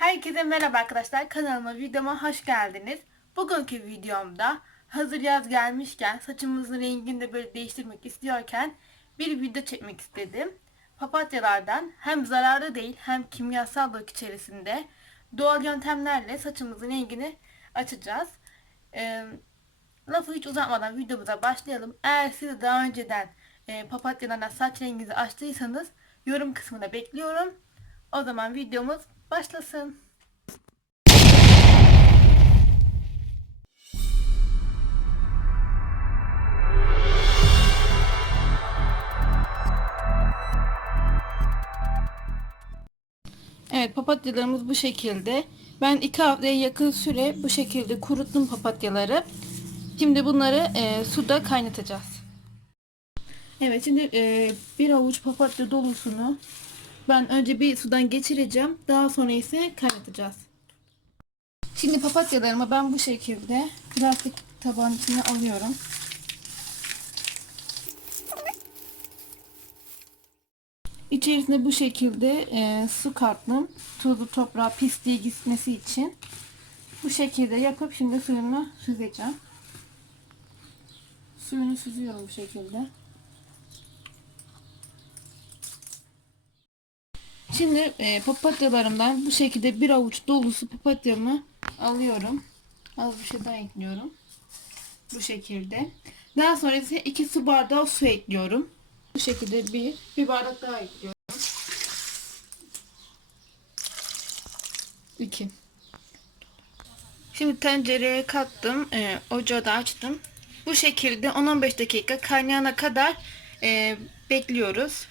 Herkese merhaba arkadaşlar. Kanalıma, videoma hoş geldiniz. Bugünkü videomda hazır yaz gelmişken saçımızın rengini de böyle değiştirmek istiyorken bir video çekmek istedim. Papatyalardan hem zararlı değil hem kimyasallık içerisinde doğal yöntemlerle saçımızın rengini açacağız. Ee, lafı hiç uzatmadan videomuza başlayalım. Eğer siz daha önceden e, papatyalardan saç renginizi açtıysanız yorum kısmına bekliyorum. O zaman videomuz başlasın. Evet papatyalarımız bu şekilde. Ben iki haftaya yakın süre bu şekilde kuruttum papatyaları. Şimdi bunları e, suda kaynatacağız. Evet şimdi e, bir avuç papatya dolusunu ben önce bir sudan geçireceğim. Daha sonra ise kaynatacağız. Şimdi papatyalarımı ben bu şekilde plastik tabağın içine alıyorum. İçerisine bu şekilde e, su kattım. Tuzlu toprağı pisliği gitmesi için. Bu şekilde yapıp şimdi suyunu süzeceğim. Suyunu süzüyorum bu şekilde. Şimdi e, papatyalarımdan bu şekilde bir avuç dolusu papatyamı alıyorum. Az bir şey daha ekliyorum. Bu şekilde. Daha sonra ise 2 su bardağı su ekliyorum. Bu şekilde bir, bir bardak daha ekliyorum. 2. Şimdi tencereye kattım. E, ocağı da açtım. Bu şekilde 10-15 dakika kaynayana kadar e, bekliyoruz.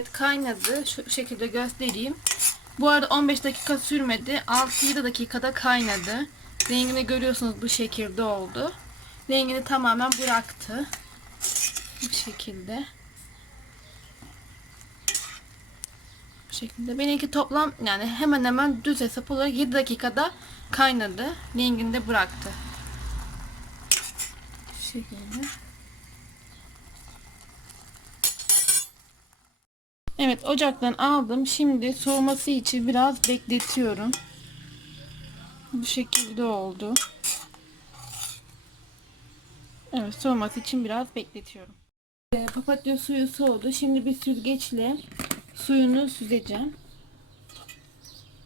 Evet kaynadı. Şu şekilde göstereyim. Bu arada 15 dakika sürmedi. 6-7 dakikada kaynadı. Rengini görüyorsunuz bu şekilde oldu. Rengini tamamen bıraktı. Bu şekilde. Bu şekilde. Benimki toplam yani hemen hemen düz hesap olarak 7 dakikada kaynadı. Rengini de bıraktı. Bu şekilde. Evet ocaktan aldım. Şimdi soğuması için biraz bekletiyorum. Bu şekilde oldu. Evet soğuması için biraz bekletiyorum. Ee, papatya suyu soğudu. Şimdi bir süzgeçle suyunu süzeceğim.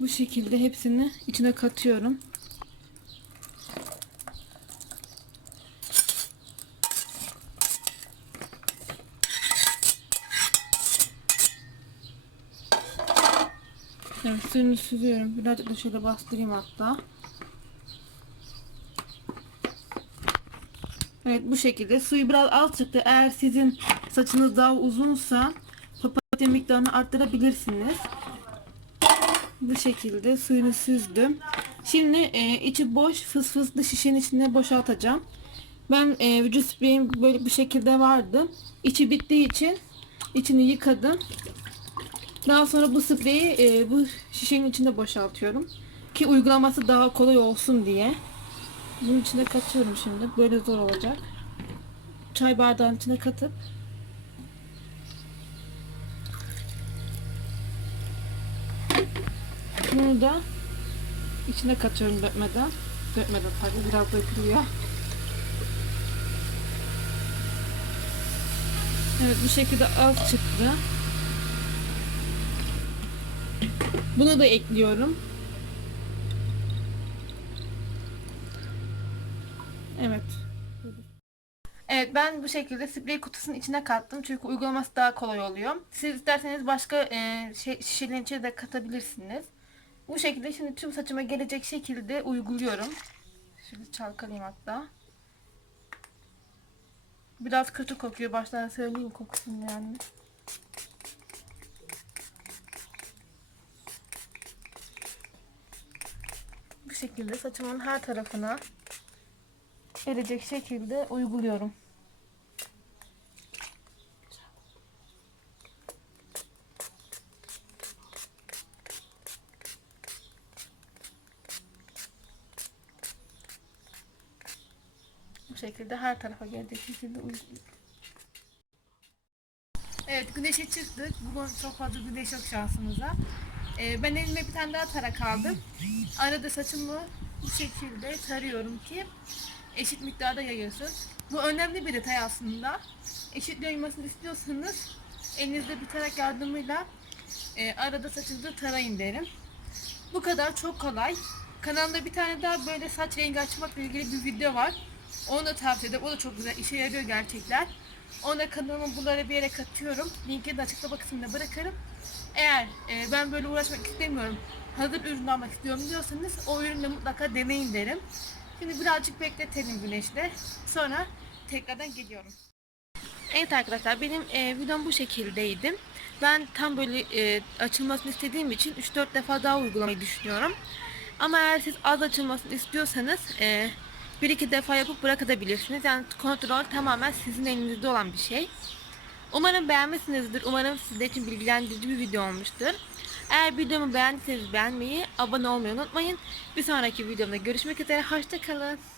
Bu şekilde hepsini içine katıyorum. Evet suyunu süzüyorum. Birazcık da şöyle bastırayım hatta. Evet bu şekilde. Suyu biraz az çıktı. Eğer sizin saçınız daha uzunsa papatya miktarını arttırabilirsiniz. Bu şekilde suyunu süzdüm. Şimdi e, içi boş fıs fıslı şişenin içine boşaltacağım. Ben e, vücut spreyim böyle bu şekilde vardı. İçi bittiği için içini yıkadım. Daha sonra bu spreyi e, bu şişenin içinde boşaltıyorum. Ki uygulaması daha kolay olsun diye. Bunun içine katıyorum şimdi. Böyle zor olacak. Çay bardağının içine katıp bunu da içine katıyorum dökmeden. Dökmeden tabii biraz dökülüyor. Evet bu şekilde az çıktı. Bunu da ekliyorum. Evet. Evet ben bu şekilde sprey kutusunun içine kattım. Çünkü uygulaması daha kolay oluyor. Siz isterseniz başka e, şey, şişelerin içine de katabilirsiniz. Bu şekilde şimdi tüm saçıma gelecek şekilde uyguluyorum. Şöyle çalkalayayım hatta. Biraz kötü kokuyor. Baştan söyleyeyim kokusunu yani. bu şekilde saçımın her tarafına erecek şekilde uyguluyorum. Bu şekilde her tarafa gelecek şekilde uyguluyorum. Evet güneşe çıktık. Bugün çok fazla güneş yok şansımıza. Ee, ben elime bir tane daha tarak aldım. Arada saçımı bu şekilde tarıyorum ki eşit miktarda yayılsın. Bu önemli bir detay aslında. Eşit yayılmasını istiyorsanız elinizde bir tarak yardımıyla e, arada saçınızı tarayın derim. Bu kadar çok kolay. Kanalımda bir tane daha böyle saç rengi açmakla ilgili bir video var. Onu da tavsiye ederim. O da çok güzel. işe yarıyor gerçekten. Onu da kanalımın bunları bir yere katıyorum. Linkini de açıklama kısmına bırakırım. Eğer e, ben böyle uğraşmak istemiyorum, hazır ürün almak istiyorum diyorsanız o ürünü mutlaka deneyin derim. Şimdi birazcık bekletelim güneşte. Sonra tekrardan geliyorum. Evet arkadaşlar benim e, videom bu şekildeydi. Ben tam böyle e, açılmasını istediğim için 3-4 defa daha uygulamayı düşünüyorum. Ama eğer siz az açılmasını istiyorsanız e, bir iki defa yapıp bırakabilirsiniz. Yani kontrol tamamen sizin elinizde olan bir şey. Umarım beğenmişsinizdir. Umarım sizler için bilgilendirici bir video olmuştur. Eğer videomu beğendiyseniz beğenmeyi, abone olmayı unutmayın. Bir sonraki videomda görüşmek üzere. Hoşçakalın.